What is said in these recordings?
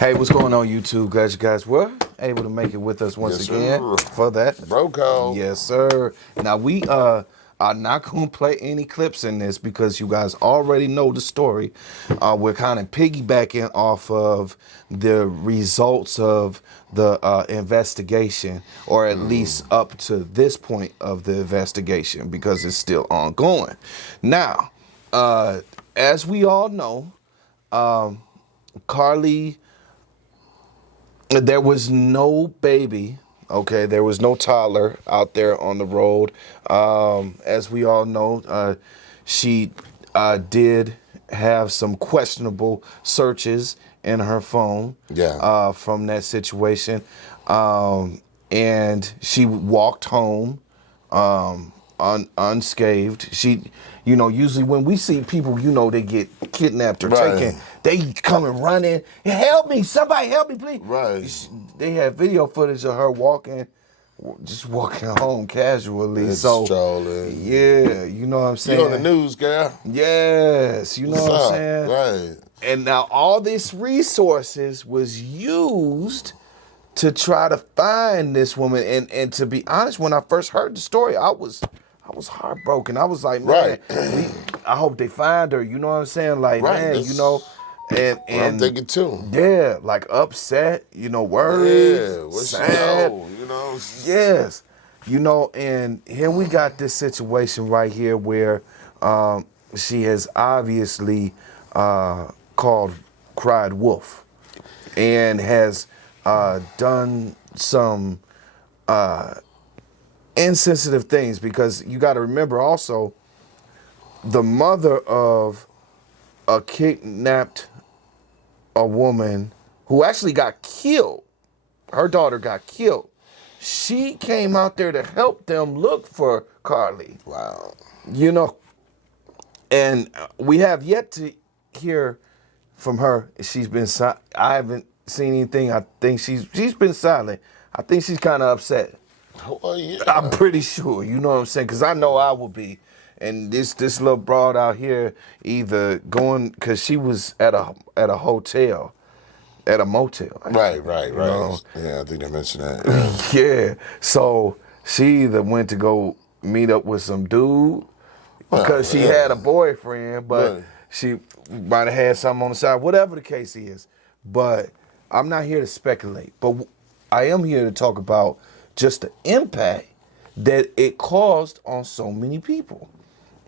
Hey, what's going on, YouTube? Glad you guys were able to make it with us once again for that. Broco. Yes, sir. Now, we are not going to play any clips in this because you guys already know the story. We're kind of piggybacking off of the results of the investigation, or at least up to this point of the investigation, because it's still ongoing. Now, as we all know, Carlee, there was no baby, okay? There was no toddler out there on the road. As we all know, she did have some questionable searches in her phone from that situation. And she walked home unscathed. She, usually when we see people, they get kidnapped or taken, they come and running. Help me, somebody help me, please. Right. They had video footage of her just walking home casually. It's so strolling. Yeah, you know what I'm saying? You on the news, girl. Yes, you know what I'm saying? Right. And now all these resources was used to try to find this woman. And to be honest, when I first heard the story, I was heartbroken. I was like, man, I hope they find her. You know what I'm saying? Like, man, and I'm thinking too. Yeah, like upset, worried, sad. Yes. And here we got this situation right here where she has obviously cried wolf and has done some insensitive things, because you got to remember also, the mother of a kidnapped a woman who actually got killed, her daughter got killed, she came out there to help them look for Carlee. Wow. And we have yet to hear from her. I haven't seen anything. I think she's been silent. I think she's kind of upset. Oh, yeah. I'm pretty sure, you know what I'm saying? Because I know I will be. And this little broad out here either going, because she was at a hotel, at a motel. Right. Yeah, I think they mentioned that. Yeah. Yeah. So she either went to go meet up with some dude because she had a boyfriend, but she might have had something on the side, whatever the case is. But I'm not here to speculate. But I am here to talk about just the impact that it caused on so many people,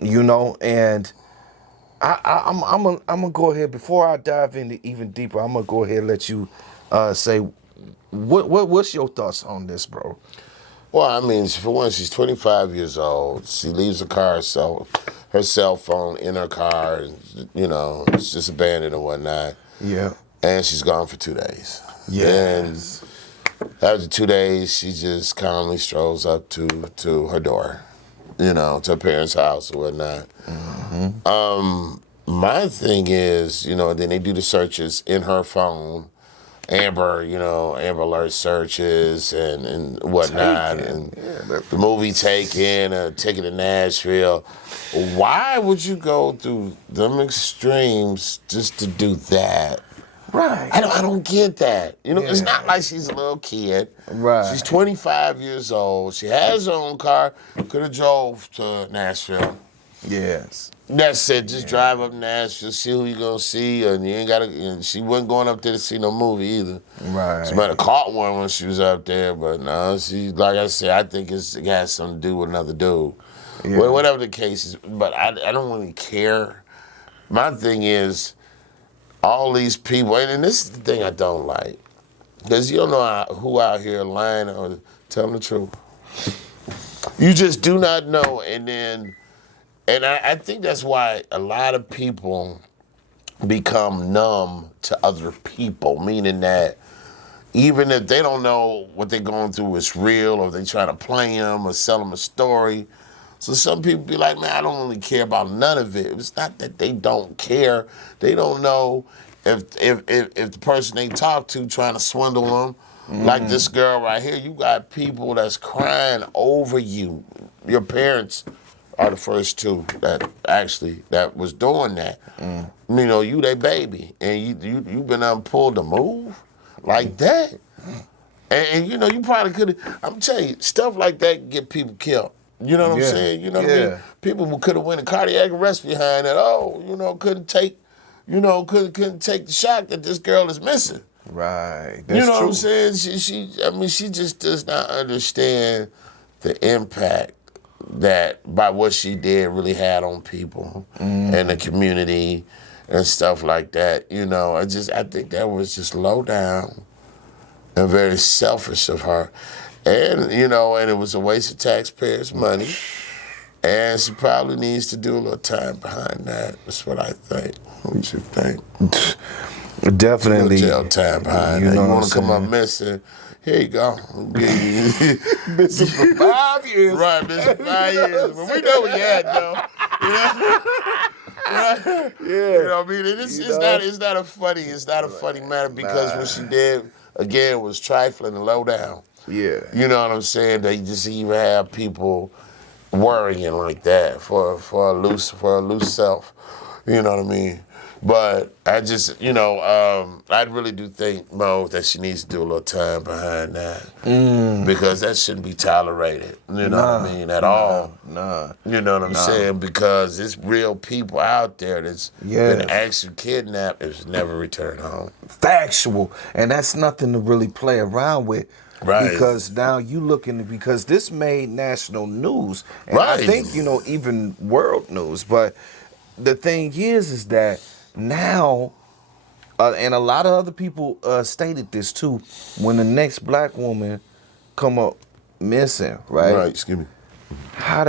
and I'm gonna go ahead, before I dive into even deeper. I'm gonna go ahead and let you say what's your thoughts on this, bro? Well, I mean, for one, she's 25 years old. She leaves her cell phone in her car, and, it's just abandoned and whatnot. Yeah. And she's gone for 2 days. Yes. And after 2 days, she just calmly strolls up to her door, to her parents' house or whatnot. Mm-hmm. My thing is, then they do the searches in her phone, Amber Alert searches and whatnot, and the movie Taken, a Ticket to Nashville. Why would you go through them extremes just to do that? Right. I don't get that. It's not like she's a little kid. Right. She's 25 years old. She has her own car. Could have drove to Nashville. Yes. That's it. Just drive up Nashville, see who you gonna see, and you ain't gotta. And she wasn't going up there to see no movie either. Right. She might have caught one when she was up there, but no, she, like I said, I think it has something to do with another dude. Yeah. Whatever the case is, but I don't really care. My thing is, all these people, and this is the thing I don't like, because you don't know who out here lying or telling the truth. You just do not know, and I think that's why a lot of people become numb to other people, meaning that even if they don't know what they're going through is real, or they try to play them or sell them a story. So some people be like, man, I don't really care about none of it. It's not that they don't care. They don't know if the person they talk to trying to swindle them. Like this girl right here, you got people that's crying over you, your parents are the first two that was doing that. You know, you they baby, and you been pulled a move like that, and you know you probably could. I'm telling you, stuff like that get people killed. You know what I'm saying? You know what I mean? People could have went a cardiac arrest behind that. Oh, you know, couldn't take the shock that this girl is missing. Right. That's true. What I'm saying? She just does not understand the impact that by what she did really had on people and the community and stuff like that. You know, I think that was just low down and very selfish of her. And, you know, and it was a waste of taxpayers' money. And she probably needs to do a little time behind that. That's what I think. What you think? Definitely. Jail time behind that. You want to come up missing? Here you go. Missing for 5 years. Right, missing 5 years. But we know where you at, though. You know? Right? Yeah. You know what I mean? It's not a funny matter because what she did, again, was trifling and low down. Yeah. You know what I'm saying? They just even have people worrying like that for a loose self. You know what I mean? But I just, you know, I really do think, Mo, that she needs to do a little time behind that. Because that shouldn't be tolerated, you know what I mean, at all. You know what I'm saying? Because it's real people out there that's been actually kidnapped and never returned home. Factual. And that's nothing to really play around with. Right. Because now you looking, because this made national news. And I think, you know, even world news. But the thing is that now, and a lot of other people stated this too, when the next black woman come up missing, right? Right, excuse me. How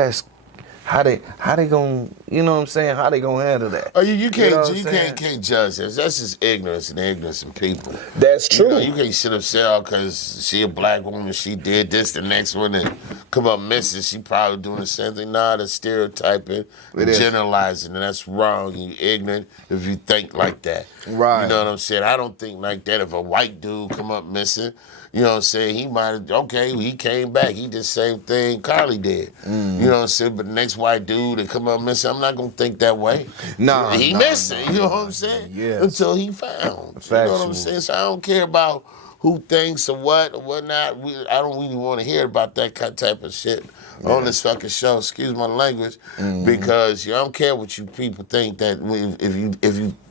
they gonna, you know what I'm saying? How they gonna handle that? Oh, you can't judge this. That's just ignorance in people. That's true. You know, you can't sit up say, because she a black woman, she did this, the next one and come up missing, she probably doing the same thing. Nah, that's stereotyping, generalizing, and that's wrong. You ignorant if you think like that. Right. You know what I'm saying? I don't think like that. If a white dude come up missing, you know what I'm saying, he might have, he came back. He did the same thing Carlee did. You know what I'm saying? But the next white dude that come up missing, I'm not going to think that way. He missing, you know what I'm saying? Yeah. Until he found. You know what I'm saying? So I don't care about who thinks or what or whatnot. I don't really want to hear about that type of shit on this fucking show. Excuse my language, because I don't care what you people think that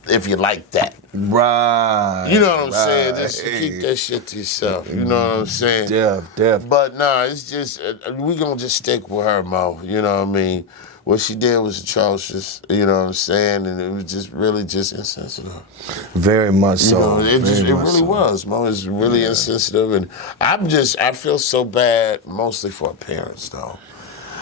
if you like that. Right. You know what I'm saying? Just keep that shit to yourself. You know what I'm saying? Def. But nah, it's just we gonna just stick with her, Mo. You know what I mean? What she did was atrocious, you know what I'm saying? And it was just really just insensitive. Very much so. You know, it really was, Mo. It's really insensitive. And I feel so bad mostly for parents, though.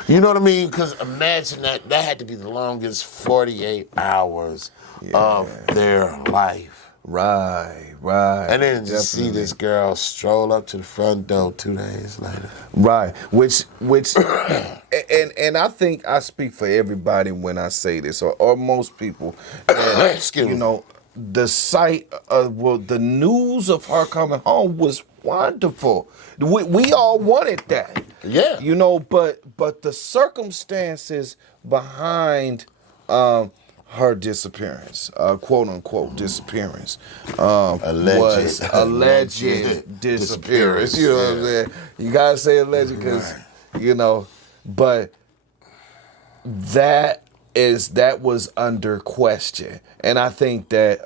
You know what I mean? Because imagine that had to be the longest 48 hours of their life. Right. And then just see this girl stroll up to the front door 2 days later. Right. Which and I think I speak for everybody when I say this, or most people. And, you know, the sight of the news of her coming home was wonderful. We all wanted that. Yeah. You know, but the circumstances behind her disappearance, quote unquote disappearance, was alleged disappearance. You know what I'm saying? You gotta say alleged because, you know, but that was under question, and I think that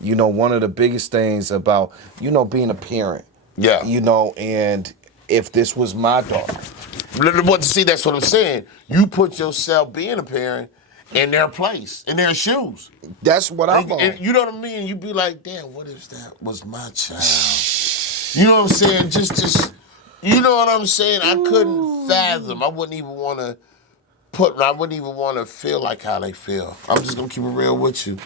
you know, one of the biggest things about, you know, being a parent, you know, and if this was my daughter, see, that's what I'm saying. You put yourself being a parent in their place, in their shoes. That's what I'm on. And you know what I mean? You'd be like, damn, what if that was my child? You know what I'm saying? Just you know what I'm saying? I couldn't fathom. I wouldn't even want to feel like how they feel. I'm just going to keep it real with you.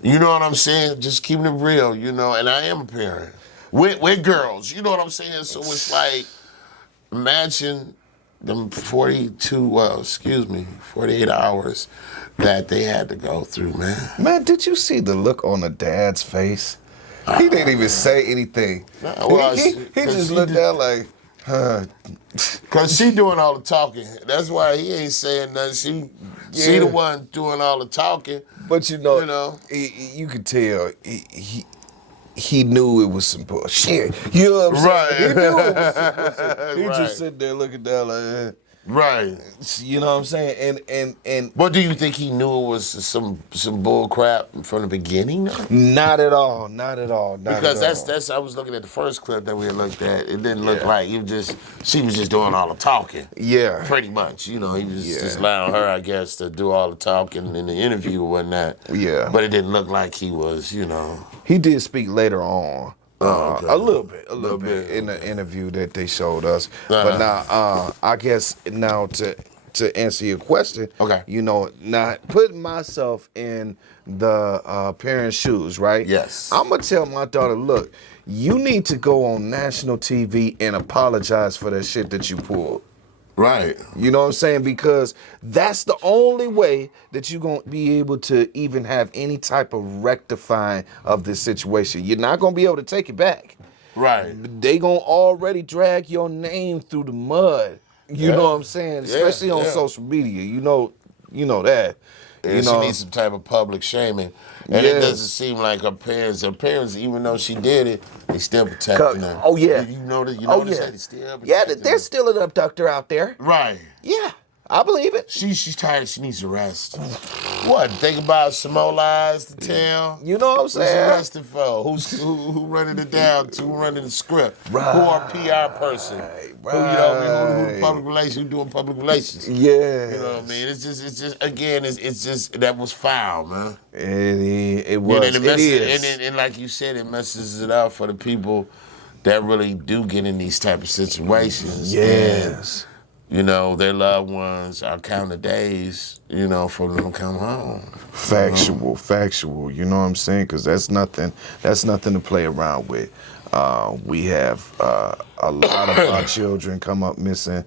You know what I'm saying? Just keeping it real, you know, and I am a parent. We're girls, you know what I'm saying? So it's like, imagine them 48 hours that they had to go through, man. Man, did you see the look on the dad's face? He didn't even say anything. Well, he just looked down like, Cause she doing all the talking. That's why he ain't saying nothing. She the one doing all the talking. But you know. You could tell he knew it was some bullshit. You know what I'm saying? He knew it was some bullshit. He just sitting there looking down like, right. You know what I'm saying? And But do you think he knew it was some bull crap from the beginning? Not at all. Not at all. Because that's I was looking at the first clip that we had looked at. It didn't look like she was just doing all the talking. Yeah. Pretty much. You know, he was just allowing her, I guess, to do all the talking in the interview or whatnot. Yeah. But it didn't look like he was, you know. He did speak later on. Okay. A little bit in the interview that they showed us. But now, I guess now to answer your question, okay, you know, not putting myself in the parents' shoes, right? Yes. I'm gonna tell my daughter, look, you need to go on national TV and apologize for that shit that you pulled. Right. You know what I'm saying? Because that's the only way that you're going to be able to even have any type of rectifying of this situation. You're not going to be able to take it back. Right. They going to already drag your name through the mud. You know what I'm saying? Especially on social media. You know that. And she needs some type of public shaming. And it doesn't seem like her parents, even though she did it, they still protecting her. Oh, yeah. You notice that they still protecting her? There's still an abductor out there. Right. Yeah. I believe it. She's tired. She needs a rest. What? Think about some more lies to tell. You know what I'm saying? Who's arrested for? Who running it down? Who running the script? Right. Who our PR person? Right. Who public relations? Who doing public relations? Yeah. You know what I mean? It's just that was foul, man. It was. And it is. And like you said, it messes it up for the people that really do get in these type of situations. Yes. And, you know, their loved ones are counting the days, you know, for them to come home. Factual. You know what I'm saying? Because that's nothing to play around with. We have a lot of our children come up missing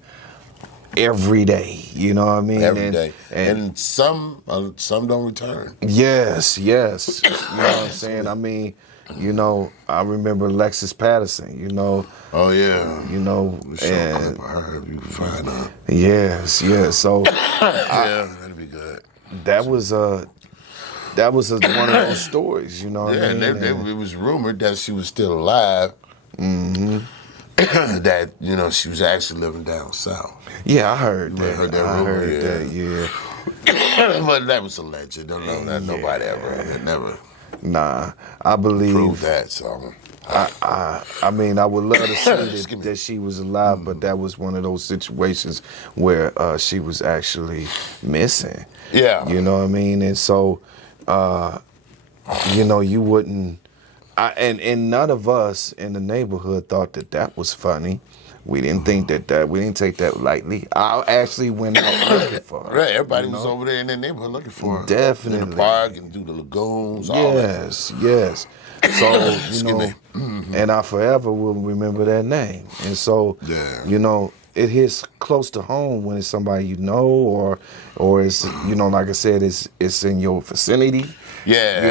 every day. You know what I mean? Every day. And some don't return. Yes. You know what I'm saying? I mean, you know, I remember Lexus Patterson, you know. Oh, yeah. You know. And, clip of her if you can find her. Yes. So. Yeah, that'd be good. That was one of those stories, you know what I mean? It was rumored that she was still alive. Mm-hmm. That, you know, she was actually living down south. Yeah, I heard that. I heard that, yeah. But that was alleged. Don't know that nobody never. Nah, I believe proved that. So I mean, I would love to see that she was alive, but that was one of those situations where she was actually missing. Yeah, you know what I mean. And so, you know, you wouldn't. And none of us in the neighborhood thought that was funny. We didn't think that we didn't take that lightly. I actually went out looking for her. Right, everybody was over there in the neighborhood looking for her. Definitely. In the park and through the lagoons, all that. Yes. So, you know, and I forever will remember that name. And so, you know, it hits close to home when it's somebody you know or it's, you know, like I said, it's in your vicinity. Yeah.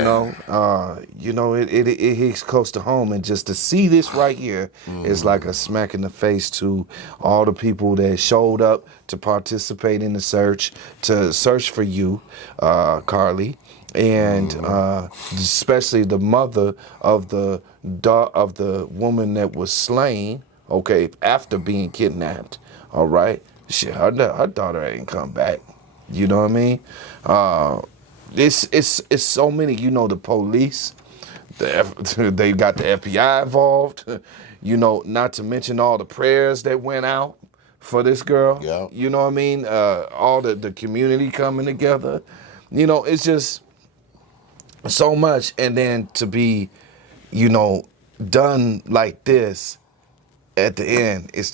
You know, it hits close to home, and just to see this right here is like a smack in the face to all the people that showed up to participate in the search, to search for you, Carlee, and especially the mother of the woman that was slain. Okay, after being kidnapped. All right, shit, her daughter ain't come back. You know what I mean? It's so many. You know, the police, they got the FBI involved. You know, not to mention all the prayers that went out for this girl. Yeah. You know what I mean? All the community coming together. You know, it's just so much, and then to be, you know, done like this at the end, it's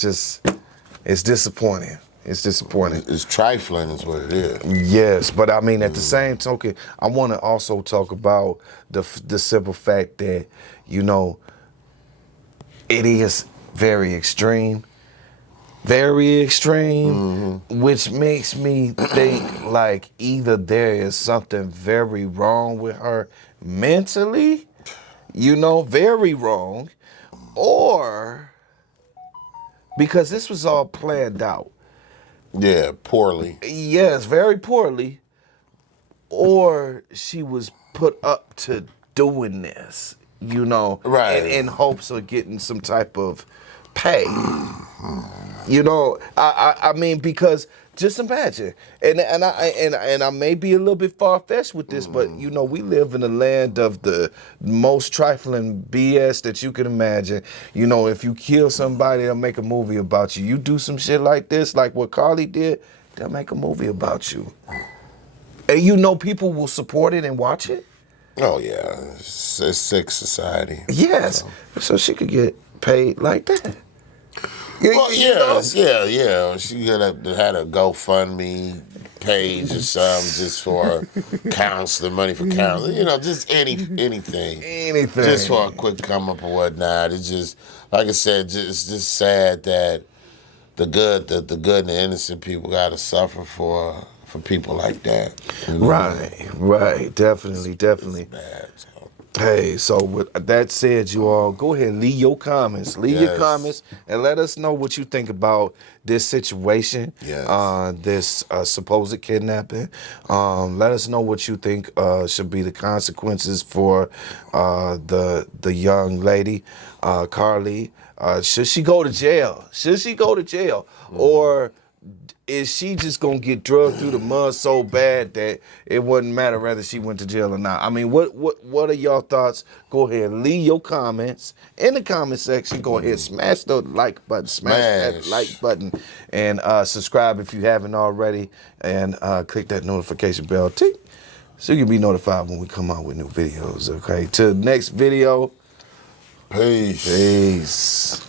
disappointing. It's disappointing. It's trifling is what it is. Yes, but I mean, at the same token, I want to also talk about the simple fact that, you know, it is very extreme, which makes me think like either there is something very wrong with her mentally, you know, very wrong, or because this was all planned out. Yeah, poorly. Yes, very poorly. Or she was put up to doing this, Right. in hopes of getting some type of pay. I mean, because just imagine, and I may be a little bit far fetched with this, but we live in a land of the most trifling BS that you can imagine. If you kill somebody, they'll make a movie about you. You do some shit like this, like what Carlee did, they'll make a movie about you. And people will support it and watch it. Oh yeah, it's a sick society. Yes, so she could get paid like that. Well, yeah. She could have had a GoFundMe page or something just for counseling, money for counseling. Just anything. Anything. Just for a quick come up or whatnot. It's just, like I said, it's just sad that the good and the innocent people got to suffer for people like that. Right. Definitely. It's bad, so. Hey, so with that said, you all go ahead and leave your comments. Your comments and let us know what you think about this situation. Yes. This supposed kidnapping. Let us know what you think should be the consequences for the young lady, Carlee. Should she go to jail? Or is she just gonna get drugged through the mud so bad that it wouldn't matter whether she went to jail or not? I mean, what are y'all thoughts? Go ahead, leave your comments in the comment section. Go ahead, smash the like button, smash that like button, and subscribe if you haven't already, and click that notification bell, tick, so you can be notified when we come out with new videos. Okay, till next video. Peace. Peace.